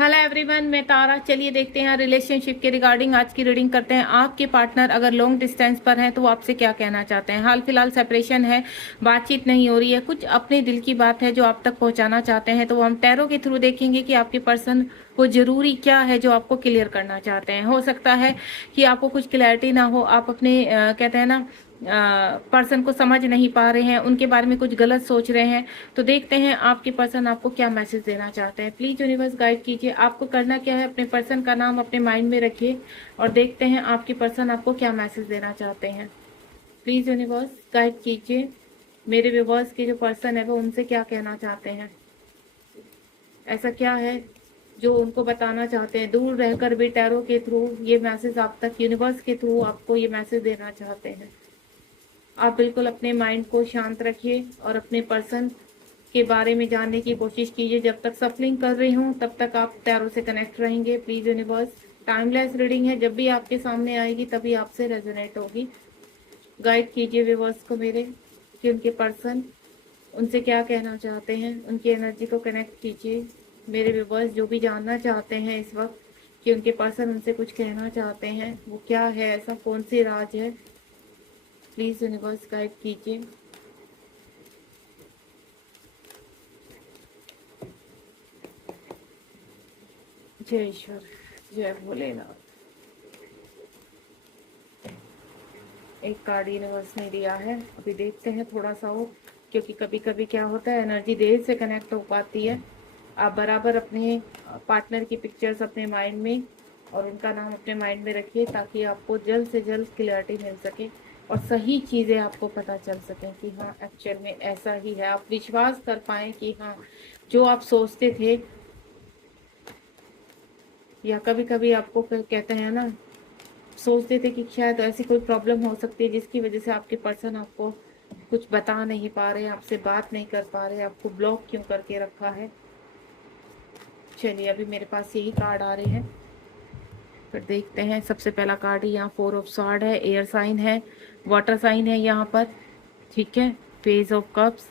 Hello everyone, मैं तारा। चलिए देखते हैं रिलेशनशिप के रिगार्डिंग आज की रीडिंग करते हैं। आपके पार्टनर अगर लॉन्ग डिस्टेंस पर हैं तो वो आपसे क्या कहना चाहते हैं। हाल फिलहाल सेपरेशन है, बातचीत नहीं हो रही है, कुछ अपने दिल की बात है जो आप तक पहुंचाना चाहते हैं। तो वो हम टैरो के थ्रू देखेंगे कि आपके पर्सन को जरूरी क्या है जो आपको क्लियर करना चाहते हैं। हो सकता है कि आपको कुछ क्लैरिटी ना हो, आप अपने कहते हैं ना पर्सन को समझ नहीं पा रहे हैं, उनके बारे में कुछ गलत सोच रहे हैं। तो देखते हैं आपके पर्सन आपको क्या मैसेज देना चाहते हैं। प्लीज यूनिवर्स गाइड कीजिए। आपको करना क्या है, अपने पर्सन का नाम अपने माइंड में रखिए और देखते हैं आपके पर्सन आपको क्या मैसेज देना चाहते हैं। प्लीज यूनिवर्स गाइड कीजिए। मेरे व्यूवर्स के जो पर्सन है वो उनसे क्या कहना चाहते हैं। ऐसा क्या है जो उनको बताना चाहते हैं। दूर रहकर भी टैरो के थ्रू ये मैसेज आप तक, यूनिवर्स के थ्रू आपको ये मैसेज देना चाहते हैं। आप बिल्कुल अपने माइंड को शांत रखिए और अपने पर्सन के बारे में जानने की कोशिश कीजिए। जब तक सफलिंग कर रही हूँ तब तक आप टैरो से कनेक्ट रहेंगे। प्लीज यूनिवर्स, टाइमलेस रीडिंग है, जब भी आपके सामने आएगी तभी आपसे रेजोनेट होगी। गाइड कीजिए व्यूवर्स को मेरे कि उनके पर्सन उनसे क्या कहना चाहते हैं। उनकी एनर्जी को कनेक्ट कीजिए। मेरे व्यूवर्स जो भी जानना चाहते हैं इस वक्त कि उनके पर्सन उनसे कुछ कहना चाहते हैं, वो क्या है, ऐसा कौन सी राज है। प्लीज यूनिवर्स गाइड कीजिए। जय ईश्वर, जय भोलेनाथ। एक कार्ड यूनिवर्स ने दिया है, अभी देखते हैं थोड़ा सा वो, क्योंकि कभी कभी क्या होता है एनर्जी देर से कनेक्ट हो पाती है। आप बराबर अपने पार्टनर की पिक्चर्स अपने माइंड में और उनका नाम अपने माइंड में रखिए ताकि आपको जल्द से जल्द क्लियरिटी मिल सके और सही चीज़ें आपको पता चल सकें कि हाँ एक्चुअल में ऐसा ही है। आप विश्वास कर पाएँ कि हाँ जो आप सोचते थे, या कभी कभी आपको कहते हैं ना, सोचते थे कि शायद ऐसी कोई प्रॉब्लम हो सकती है जिसकी वजह से आपके पर्सन आपको कुछ बता नहीं पा रहे, आपसे बात नहीं कर पा रहे, आपको ब्लॉक क्यों करके रखा है। चलिए अभी मेरे पास यही कार्ड आ रहे हैं, फिर देखते हैं। सबसे पहला कार्ड ही यहाँ 4 ऑफ सॉर्ड है, एयर साइन है, वाटर साइन है यहाँ पर, ठीक है, पेज ऑफ कप्स,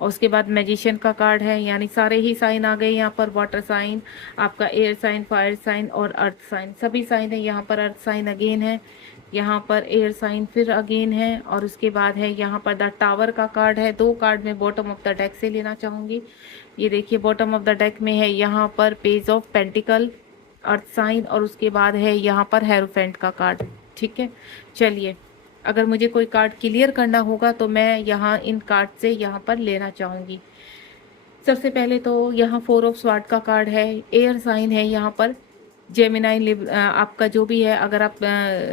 और उसके बाद मैजिशियन का कार्ड है। यानी सारे ही साइन आ गए यहाँ पर, वाटर साइन, आपका एयर साइन, फायर साइन और अर्थ साइन, सभी साइन है यहाँ पर। अर्थ साइन अगेन है यहाँ पर, एयर साइन फिर अगेन है, और उसके बाद है यहाँ पर द टावर का कार्ड है। 2 कार्ड में बॉटम ऑफ द डेक से लेना चाहूंगी। ये देखिए बॉटम ऑफ द डेक में है यहाँ पर page of pentacle, earth sign, और उसके बाद है यहाँ पर हेरोफेंट का कार्ड, ठीक है। चलिए अगर मुझे कोई कार्ड क्लियर करना होगा तो मैं यहाँ इन कार्ड से यहाँ पर लेना चाहूँगी। सबसे पहले तो यहाँ 4 ऑफ स्वॉर्ड का कार्ड है, एयर साइन है यहाँ पर, जेमिनाइन आपका जो भी है, अगर आप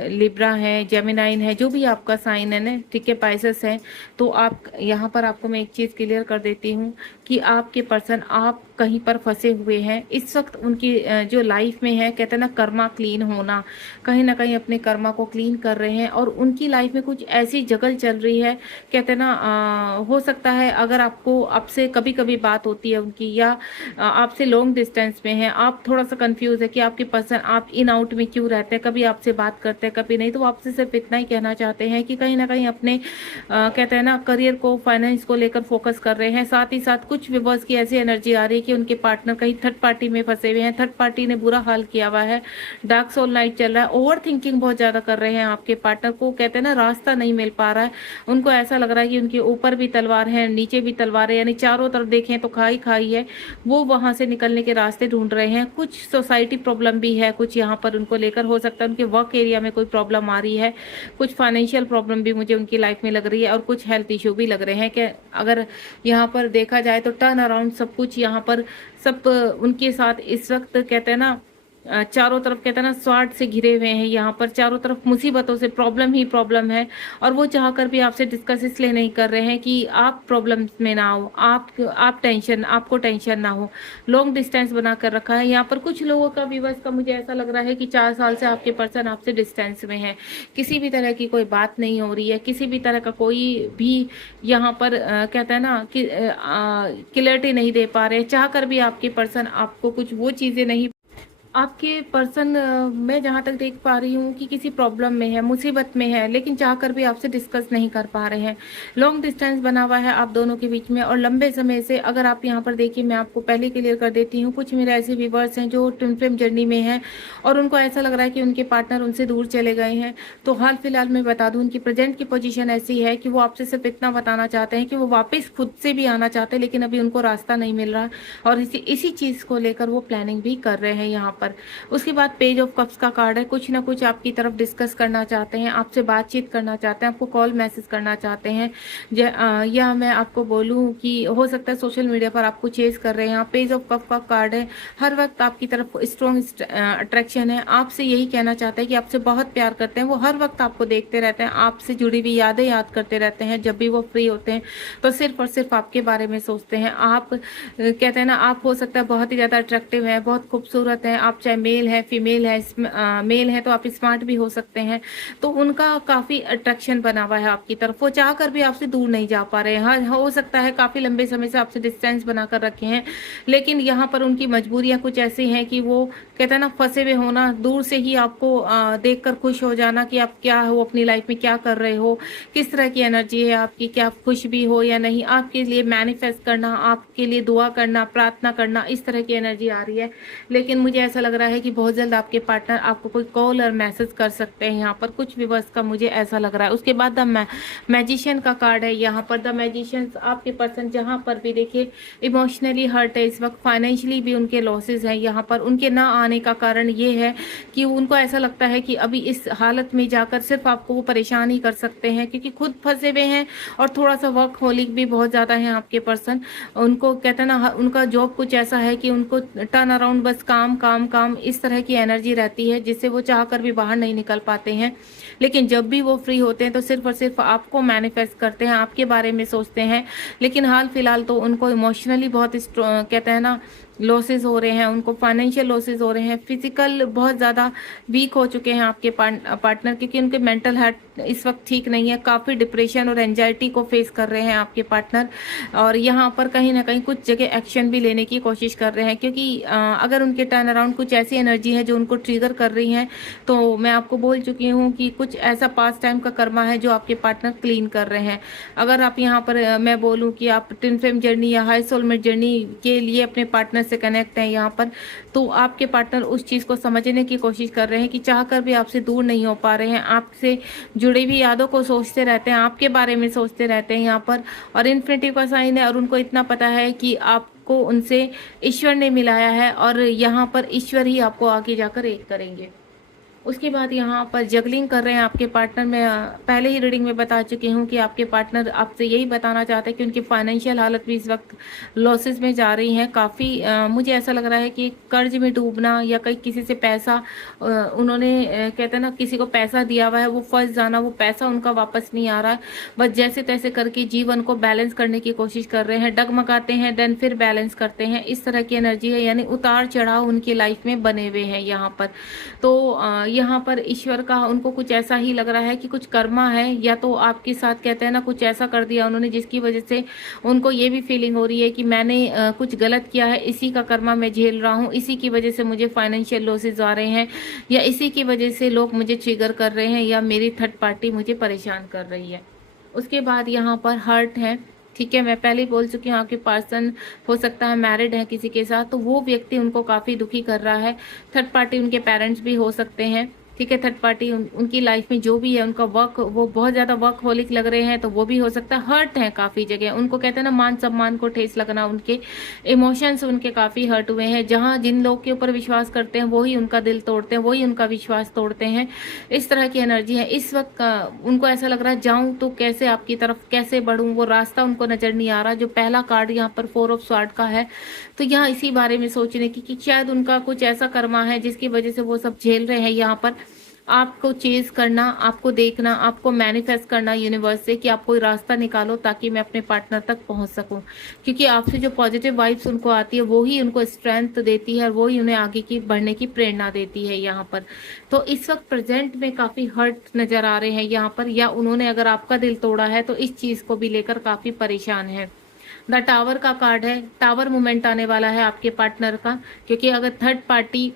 लिब्रा है, जेमिनाइन है, जो भी आपका साइन है ना, ठीक है, पाइसेस है, तो आप यहाँ पर आपको मैं एक चीज़ क्लियर कर देती हूँ कि आपके पर्सन आप कहीं पर फंसे हुए हैं इस वक्त। उनकी जो लाइफ में है, कहते हैं ना कर्मा क्लीन होना, कहीं ना कहीं अपने कर्मा को क्लीन कर रहे हैं और उनकी लाइफ में कुछ ऐसी जगल चल रही है, कहते हैं ना हो सकता है अगर आपको आपसे कभी कभी बात होती है उनकी, या आपसे लॉन्ग डिस्टेंस में है, आप थोड़ा सा कंफ्यूज है कि आपके पर्सन आप इन आउट में क्यों रहते हैं, कभी आपसे बात करते हैं कभी नहीं। तो आपसे सिर्फ इतना ही कहना चाहते हैं कि कहीं ना कहीं अपने कहते हैं ना करियर को, फाइनेंस को लेकर फोकस कर रहे हैं। साथ ही साथ कुछ व्यूअर्स की ऐसी एनर्जी आ रही है कि उनके पार्टनर कहीं थर्ड पार्टी में फंसे हुए हैं, थर्ड पार्टी ने बुरा हाल किया हुआ है, डार्क सोल नाइट चल रहा है, ओवर थिंकिंग बहुत ज्यादा कर रहे हैं आपके पार्टनर को, कहते हैं ना रास्ता नहीं मिल पा रहा है। उनको ऐसा लग रहा है कि उनके ऊपर भी तलवार है, नीचे भी तलवार है, यानी चारों तरफ देखें तो खाई खाई है। वो वहां से निकलने के रास्ते ढूंढ रहे हैं। कुछ सोसाइटी प्रॉब्लम भी है, कुछ यहाँ पर उनको लेकर, हो सकता है उनके वर्क एरिया में कोई प्रॉब्लम आ रही है, कुछ फाइनेंशियल प्रॉब्लम भी मुझे उनकी लाइफ में लग रही है, और कुछ हेल्थ इशू भी लग रहे हैं। कि अगर यहाँ पर देखा जाए तो टर्न अराउंड सब कुछ यहाँ पर सब उनके साथ इस वक्त, कहते हैं ना चारों तरफ, कहते हैं ना स्वार्थ से घिरे हुए हैं। यहाँ पर चारों तरफ मुसीबतों से प्रॉब्लम ही प्रॉब्लम है, और वो चाहकर भी आपसे डिस्कस इसलिए नहीं कर रहे हैं कि आप प्रॉब्लम में ना हो, आप टेंशन, आपको टेंशन ना हो। लॉन्ग डिस्टेंस बना कर रखा है यहाँ पर। कुछ लोगों का व्यूअर्स का मुझे ऐसा लग रहा है कि 4 साल से आपके पर्सन आपसे डिस्टेंस में है, किसी भी तरह की कोई बात नहीं हो रही है, किसी भी तरह का कोई भी यहाँ पर कहते हैं ना कि क्लियरिटी नहीं दे पा रहे, चाह कर भी आपके पर्सन आपको कुछ वो चीजें नहीं आपके पर्सन मैं जहाँ तक देख पा रही हूँ कि किसी प्रॉब्लम में है, मुसीबत में है, लेकिन चाहकर भी आपसे डिस्कस नहीं कर पा रहे हैं। लॉन्ग डिस्टेंस बना हुआ है आप दोनों के बीच में और लंबे समय से, अगर आप यहाँ पर देखिए, मैं आपको पहले क्लियर कर देती हूँ, कुछ मेरे ऐसे व्यूवर्स हैं जो ट्विन फ्लेम जर्नी में हैं और उनको ऐसा लग रहा है कि उनके पार्टनर उनसे दूर चले गए हैं। तो हाल फिलहाल मैं बता दूं, उनकी प्रेजेंट की पोजीशन ऐसी है कि वो आपसे सिर्फ इतना बताना चाहते हैं कि वो वापस खुद से भी आना चाहते हैं, लेकिन अभी उनको रास्ता नहीं मिल रहा और इसी इसी चीज़ को लेकर वो प्लानिंग भी कर रहे हैं यहाँ पर। उसके बाद पेज ऑफ कप्स का कार्ड है, कुछ ना कुछ आपकी तरफ डिस्कस करना चाहते हैं, आपसे बातचीत करना चाहते हैं, आपको कॉल मैसेज करना चाहते हैं, या मैं आपको बोलूं कि हो सकता है सोशल मीडिया पर आपको चेज कर रहे हैं। पेज ऑफ कप का कार्ड है, हर वक्त आपकी तरफ स्ट्रॉन्ग अट्रैक्शन है, आपसे यही कहना चाहते हैं कि आपसे बहुत प्यार करते हैं, वो हर वक्त आपको देखते रहते हैं, आपसे जुड़ी हुई यादें याद करते रहते हैं। जब भी वो फ्री होते हैं तो सिर्फ और सिर्फ आपके बारे में सोचते हैं। आप कहते हैं ना, आप हो सकता है बहुत ही ज़्यादा अट्रैक्टिव है, बहुत खूबसूरत है, आप चाहे मेल है फीमेल है, मेल है तो आप स्मार्ट भी हो सकते हैं, तो उनका काफ़ी अट्रैक्शन बना हुआ है आपकी तरफ। वो चाह कर भी आपसे दूर नहीं जा पा रहे हैं। हाँ, हो सकता है काफ़ी लंबे समय से आपसे डिस्टेंस बनाकर रखे हैं, लेकिन यहाँ पर उनकी मजबूरियाँ कुछ ऐसी हैं कि वो कहते हैं ना, फंसे हुए होना, दूर से ही आपको देखकर खुश हो जाना कि आप क्या हो, अपनी लाइफ में क्या कर रहे हो, किस तरह की एनर्जी है आपकी, क्या आप खुश भी हो या नहीं, आपके लिए मैनिफेस्ट करना, आपके लिए दुआ करना, प्रार्थना करना, इस तरह की एनर्जी आ रही है। लेकिन मुझे ऐसा लग रहा है कि बहुत जल्द आपके पार्टनर आपको कोई कॉल और मैसेज कर सकते हैं। यहाँ पर कुछ व्यूअर्स का मुझे ऐसा लग रहा है। उसके बाद द मैजिशियन का कार्ड है यहाँ पर। द मैजिशियन, आपके पर्सन जहाँ पर भी देखिए इमोशनली हर्ट है इस वक्त, फाइनेंशियली भी उनके लॉसेज हैं। यहाँ पर उनके ना आने का कारण ये है कि उनको ऐसा लगता है कि अभी इस हालत में जाकर सिर्फ आपको वो परेशान ही कर सकते हैं, क्योंकि खुद फंसे हुए हैं और थोड़ा सा वर्कहोलिक भी बहुत ज़्यादा है आपके पर्सन। उनको कहते हैं ना, उनका जॉब कुछ ऐसा है कि उनको टर्न अराउंड बस काम काम काम, इस तरह की एनर्जी रहती है जिससे वो चाहकर भी बाहर नहीं निकल पाते हैं। लेकिन जब भी वो फ्री होते हैं तो सिर्फ और सिर्फ आपको मैनिफेस्ट करते हैं, आपके बारे में सोचते हैं। लेकिन हाल फिलहाल तो उनको इमोशनली बहुत कहते हैं ना, लॉसेस हो रहे हैं, उनको फाइनेंशियल लॉसेस हो रहे हैं, फिजिकल बहुत ज़्यादा वीक हो चुके हैं आपके पार्टनर, क्योंकि उनके मेंटल हेल्थ इस वक्त ठीक नहीं है, काफ़ी डिप्रेशन और एंजाइटी को फेस कर रहे हैं आपके पार्टनर। और यहाँ पर कहीं ना कहीं कुछ जगह एक्शन भी लेने की कोशिश कर रहे हैं, क्योंकि अगर उनके टर्न अराउंड कुछ ऐसी एनर्जी है जो उनको ट्रिगर कर रही है, तो मैं आपको बोल चुकी हूँ कि कुछ ऐसा पास्ट टाइम का कर्मा है जो आपके पार्टनर क्लीन कर रहे हैं। अगर आप यहाँ पर मैं बोलूँ कि आप ट्विन फ्लेम जर्नी या हाई सोलमेट जर्नी के लिए अपने पार्टनर से कनेक्ट हैं यहाँ पर, तो आपके पार्टनर उस चीज़ को समझने की कोशिश कर रहे हैं कि चाहकर भी आपसे दूर नहीं हो पा रहे हैं, आपसे जुड़ी हुई यादों को सोचते रहते हैं, आपके बारे में सोचते रहते हैं यहाँ पर। और इन्फिनिटी का साइन है और उनको इतना पता है कि आपको उनसे ईश्वर ने मिलाया है और यहाँ पर ईश्वर ही आपको आगे जाकर एक करेंगे। उसके बाद यहाँ पर जगलिंग कर रहे हैं आपके पार्टनर। मैं पहले ही रीडिंग में बता चुकी हूँ कि आपके पार्टनर आपसे यही बताना चाहते हैं कि उनकी फाइनेंशियल हालत भी इस वक्त लॉसेस में जा रही है काफ़ी। मुझे ऐसा लग रहा है कि कर्ज में डूबना या कहीं किसी से पैसा उन्होंने कहते हैं ना, किसी को पैसा दिया हुआ है, वो फंस जाना, वो पैसा उनका वापस नहीं आ रहा है, बस जैसे तैसे करके जीवन को बैलेंस करने की कोशिश कर रहे हैं, डगमगाते हैं देन फिर बैलेंस करते हैं, इस तरह की एनर्जी है। यानी उतार चढ़ाव उनकी लाइफ में बने हुए हैं यहाँ पर। तो यहाँ पर ईश्वर का उनको कुछ ऐसा ही लग रहा है कि कुछ कर्मा है, या तो आपके साथ कहते हैं ना कुछ ऐसा कर दिया उन्होंने जिसकी वजह से उनको ये भी फीलिंग हो रही है कि मैंने कुछ गलत किया है, इसी का कर्मा मैं झेल रहा हूँ, इसी की वजह से मुझे फाइनेंशियल लॉसेज आ रहे हैं, या इसी की वजह से लोग मुझे ट्रिगर कर रहे हैं, या मेरी थर्ड पार्टी मुझे परेशान कर रही है। उसके बाद यहाँ पर हर्ट है। ठीक है, मैं पहले ही बोल चुकी हूँ आपके पर्सन हो सकता है मैरिड है किसी के साथ, तो वो व्यक्ति उनको काफ़ी दुखी कर रहा है। थर्ड पार्टी उनके पेरेंट्स भी हो सकते हैं। ठीक है, थर्ड पार्टी उनकी लाइफ में जो भी है, उनका वर्क, वो बहुत ज़्यादा वर्कहोलिक लग रहे हैं, तो वो भी हो सकता है। हर्ट है काफ़ी जगह, उनको कहते हैं ना मान सम्मान को ठेस लगना, उनके इमोशंस उनके काफ़ी हर्ट हुए हैं। जहाँ जिन लोग के ऊपर विश्वास करते हैं वही उनका दिल तोड़ते हैं, वही उनका विश्वास तोड़ते हैं, इस तरह की एनर्जी है इस वक्त। उनको ऐसा लग रहा है जाऊं तो कैसे, आपकी तरफ कैसे बढ़ूं, वो रास्ता उनको नजर नहीं आ रहा। जो पहला कार्ड यहाँ पर 4 ऑफ स्वॉर्ड का है, तो यहाँ इसी बारे में सोचने की कि शायद उनका कुछ ऐसा कर्मा है जिसकी वजह से वो सब झेल रहे हैं। यहाँ पर आपको चेज करना, आपको देखना, आपको मैनिफेस्ट करना यूनिवर्स से कि आप कोई रास्ता निकालो ताकि मैं अपने पार्टनर तक पहुंच सकूं, क्योंकि आपसे जो पॉजिटिव वाइब्स उनको आती है वो ही उनको स्ट्रेंथ देती है और वो ही उन्हें आगे की बढ़ने की प्रेरणा देती है यहाँ पर। तो इस वक्त प्रेजेंट में काफी हर्ट नजर आ रहे हैं यहाँ पर, या उन्होंने अगर आपका दिल तोड़ा है तो इस चीज को भी लेकर काफी परेशान है। द टावर का कार्ड है, टावर मूवमेंट आने वाला है आपके पार्टनर का, क्योंकि अगर थर्ड पार्टी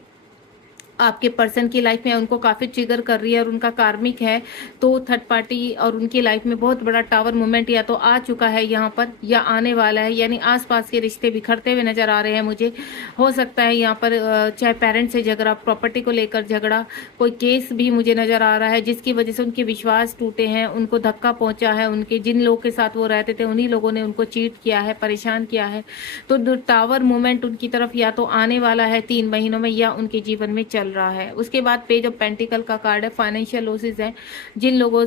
आपके पर्सन की लाइफ में उनको काफ़ी ट्रिगर कर रही है और उनका कार्मिक है, तो थर्ड पार्टी और उनकी लाइफ में बहुत बड़ा टावर मूवमेंट या तो आ चुका है यहाँ पर या आने वाला है, यानी आसपास के रिश्ते बिखरते हुए नजर आ रहे हैं मुझे। हो सकता है यहाँ पर चाहे पेरेंट्स से झगड़ा, प्रॉपर्टी को लेकर झगड़ा, कोई केस भी मुझे नजर आ रहा है जिसकी वजह से उनके विश्वास टूटे हैं, उनको धक्का पहुंचा है, उनके जिन लोगों के साथ वो रहते थे उन्हीं लोगों ने उनको चीट किया है, परेशान किया है। तो टावर मूवमेंट उनकी तरफ या तो आने वाला है 3 महीनों में या उनके जीवन में चल रहा है। उसके बाद पेज ऑफ पेंटिकल का कार्ड है, फाइनेंशियल लॉसेस है। जिन लोगों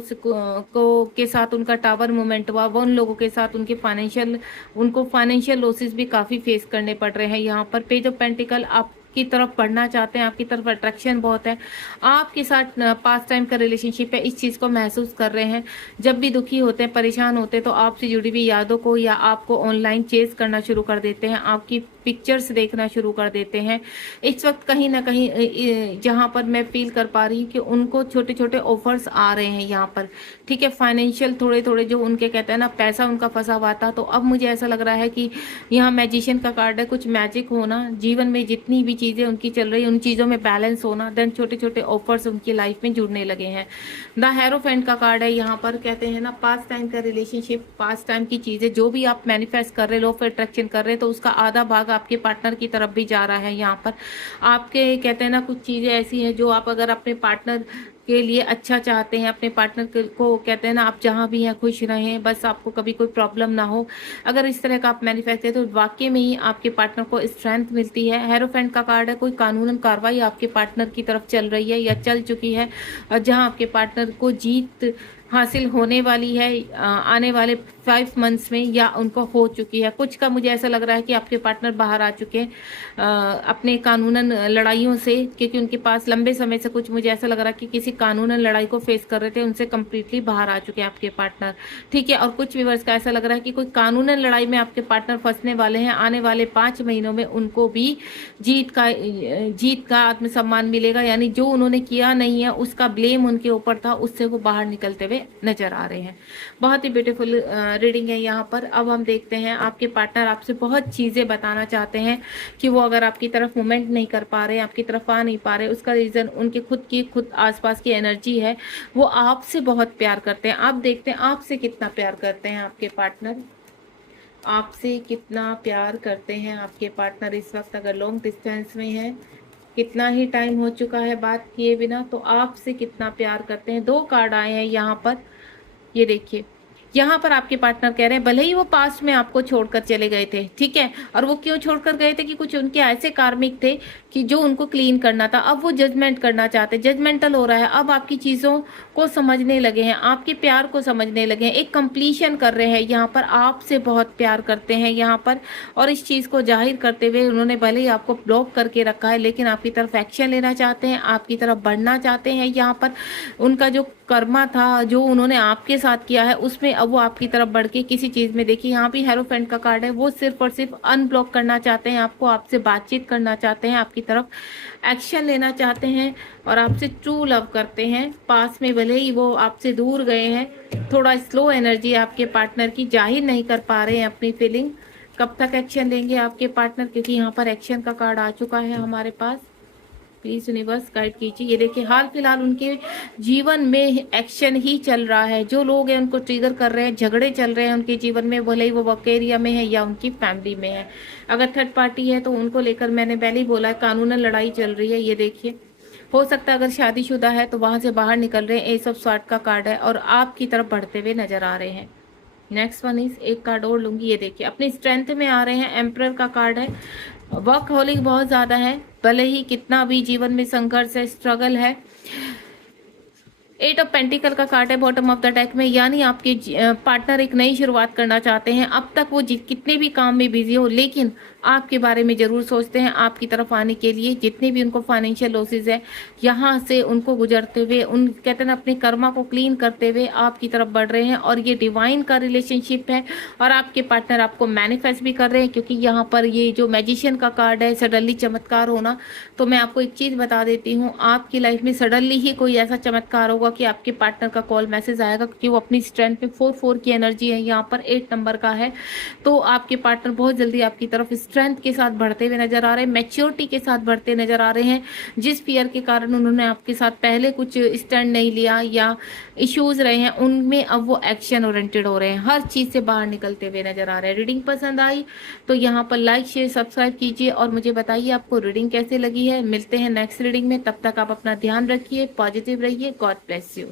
को के साथ उनका टावर मूवमेंट हुआ वो उन लोगों के साथ उनको फाइनेंशियल लॉसेस भी काफी फेस करने पड़ रहे हैं। यहाँ पर पेज ऑफ पेंटिकल आपकी तरफ बढ़ना चाहते हैं, आपकी तरफ अट्रैक्शन बहुत है, आपके साथ पास टाइम का रिलेशनशिप है, इस चीज को महसूस कर रहे हैं। जब भी दुखी होते हैं, परेशान होते हैं, तो आपसे जुड़ी हुई यादों को या आपको ऑनलाइन चेज करना शुरू कर देते हैं, आपकी पिक्चर्स देखना शुरू कर देते हैं। इस वक्त कहीं ना कहीं जहां पर मैं फील कर पा रही हूँ कि उनको छोटे छोटे ऑफर्स आ रहे हैं यहाँ पर, ठीक है। फाइनेंशियल थोड़े थोड़े जो उनके कहते हैं ना, पैसा उनका फंसा हुआ था, तो अब मुझे ऐसा लग रहा है कि यहाँ मैजिशियन का कार्ड है, कुछ मैजिक होना, जीवन में जितनी भी चीजें उनकी चल रही है उन चीजों में बैलेंस होना, देन छोटे छोटे ऑफर्स उनकी लाइफ में जुड़ने लगे हैं। द हेरोफेंट का कार्ड है यहाँ पर, कहते हैं ना पास टाइम का रिलेशनशिप, पास टाइम की चीजें जो भी आप मैनिफेस्ट कर रहे, लॉ ऑफ अट्रैक्शन कर रहे हैं, तो उसका आधा भाग आपके पार्टनर की तरफ भी जा रहा है। यहाँ पर आपके कहते हैं ना कुछ चीजें ऐसी हैं जो आप अगर अपने पार्टनर के लिए अच्छा चाहते हैं, अपने पार्टनर को कहते हैं ना आप जहां भी हैं खुश रहें, बस आपको कभी कोई प्रॉब्लम ना हो, अगर इस तरह का आप मैनिफेस्ट करें तो वाकई में ही आपके पार्टनर को स्ट्रेंथ मिलती है। हेरोफेंट का कार्ड है, कोई कानूनन कार्रवाई आपके पार्टनर की तरफ चल रही है या चल चुकी है, जहां आपके पार्टनर को जीत हासिल होने वाली है आने वाले 5 मंथ्स में, या उनको हो चुकी है। कुछ का मुझे ऐसा लग रहा है कि आपके पार्टनर बाहर आ चुके हैं अपने कानूनन लड़ाइयों से, क्योंकि उनके पास लंबे समय से कुछ मुझे ऐसा लग रहा है कि किसी कानूनन लड़ाई को फेस कर रहे थे, उनसे कंप्लीटली बाहर आ चुके हैं आपके पार्टनर, ठीक है। और कुछ व्यूअर्स का ऐसा लग रहा है कि कोई कानूनन लड़ाई में आपके पार्टनर फंसने वाले हैं, आने वाले 5 महीनों में उनको भी जीत का आत्मसम्मान मिलेगा, यानी जो उन्होंने किया नहीं है उसका ब्लेम उनके ऊपर था, उससे वो बाहर निकलते हुए नजर आ रहे हैं। बहुत ही ब्यूटीफुल रीडिंग है यहाँ पर। अब हम देखते हैं आपके पार्टनर आपसे बहुत चीजें बताना चाहते हैं कि वो अगर आपकी तरफ मूवमेंट नहीं कर पा रहे, आपकी तरफ आ नहीं पा रहे, उसका रीजन उनके खुद आसपास की एनर्जी है। वो आपसे बहुत प्यार करते हैं। आप देखते हैं आपसे कितना प्यार करते हैं आपके पार्टनर, आपसे कितना प्यार करते हैं आपके पार्टनर इस वक्त, अगर लॉन्ग डिस्टेंस में है, कितना ही टाइम हो चुका है बात किए बिना, तो आपसे कितना प्यार करते हैं। 2 कार्ड आए हैं यहाँ पर, ये देखिए। यहाँ पर आपके पार्टनर कह रहे हैं भले ही वो पास्ट में आपको छोड़कर चले गए थे, ठीक है, और वो क्यों छोड़कर गए थे कि कुछ उनके ऐसे कार्मिक थे कि जो उनको क्लीन करना था, अब वो जजमेंट करना चाहते, जजमेंटल हो रहा है, अब आपकी चीजों को समझने लगे हैं, आपके प्यार को समझने लगे हैं, एक कंप्लीशन कर रहे हैं। यहाँ पर आपसे बहुत प्यार करते हैं यहाँ पर, और इस चीज को जाहिर करते हुए उन्होंने भले ही आपको ब्लॉक करके रखा है, लेकिन आपकी तरफ एक्शन लेना चाहते हैं, आपकी तरफ बढ़ना चाहते हैं। यहाँ पर उनका जो कर्मा था, जो उन्होंने आपके साथ किया है, उसमें अब वो आपकी तरफ बढ़ के किसी चीज में, देखिए यहाँ भी हेरोफेंट का कार्ड है, वो सिर्फ और सिर्फ अनब्लॉक करना चाहते हैं आपको, आपसे बातचीत करना चाहते हैं, आपकी तरफ एक्शन लेना चाहते हैं, और आपसे ट्रू लव करते हैं। पास में भले ही वो आपसे दूर गए हैं, थोड़ा स्लो एनर्जी आपके पार्टनर की, जाहिर नहीं कर पा रहे हैं अपनी फीलिंग। कब तक एक्शन लेंगे आपके पार्टनर, क्योंकि यहाँ पर एक्शन का कार्ड आ चुका है हमारे पास। प्लीज यूनिवर्स गाइड कीजिए। ये देखिए हाल फिलहाल उनके जीवन में एक्शन ही चल रहा है, जो लोग हैं उनको ट्रिगर कर रहे हैं, झगड़े चल रहे हैं उनके जीवन में, भले ही वो वर्क एरिया में है या उनकी फैमिली में है। अगर थर्ड पार्टी है तो उनको लेकर मैंने पहले ही बोला है कानूनन लड़ाई चल रही है। ये देखिए, हो सकता है अगर शादीशुदा है तो वहां से बाहर निकल रहे हैं, एस ऑफ स्वॉर्ड का कार्ड है, और आपकी तरफ बढ़ते हुए नजर आ रहे हैं। नेक्स्ट वन इज, एक कार्ड और लूंगी, ये देखिए अपनी स्ट्रेंथ में आ रहे हैं, एम्परर का कार्ड है, वर्कहोलिक बहुत ज्यादा है, भले ही कितना भी जीवन में संघर्ष है, स्ट्रगल है। 8 ऑफ पेंटिकल का कार्ड है बॉटम ऑफ द डेक में, यानी आपके पार्टनर एक नई शुरुआत करना चाहते हैं। अब तक वो कितने भी काम में बिजी हो, लेकिन आपके बारे में जरूर सोचते हैं, आपकी तरफ आने के लिए। जितने भी उनको फाइनेंशियल लॉसेज है, यहाँ से उनको गुजरते हुए, उन कहते हैं ना अपने कर्मा को क्लीन करते हुए आपकी तरफ बढ़ रहे हैं, और ये डिवाइन का रिलेशनशिप है, और आपके पार्टनर आपको मैनिफेस्ट भी कर रहे हैं, क्योंकि यहाँ पर ये जो मैजिशियन का कार्ड है, सडनली चमत्कार होना। तो मैं आपको एक चीज बता देती हूँ, आपकी लाइफ में सडनली ही कोई ऐसा चमत्कार होगा होगा कि आपके पार्टनर का कॉल मैसेज आएगा, क्योंकि वो अपनी स्ट्रेंथ पे 4 की एनर्जी है, यहाँ पर 8 नंबर का है। तो आपके पार्टनर बहुत जल्दी आपकी तरफ स्ट्रेंथ के साथ बढ़ते हुए नजर आ रहे हैं, मैच्योरिटी के साथ बढ़ते नजर आ रहे हैं। जिस फियर के कारण उन्होंने आपके साथ पहले कुछ स्टैंड नहीं लिया या इश्यूज रहे हैं, उनमें अब वो एक्शन ओरिएंटेड हो रहे हैं, हर चीज से बाहर निकलते हुए नजर आ रहे हैं। रीडिंग पसंद आई तो यहाँ पर लाइक शेयर सब्सक्राइब कीजिए और मुझे बताइए आपको रीडिंग कैसे लगी है। मिलते हैं नेक्स्ट रीडिंग में, तब तक आप अपना ध्यान रखिए, पॉजिटिव रहिए। God bless you.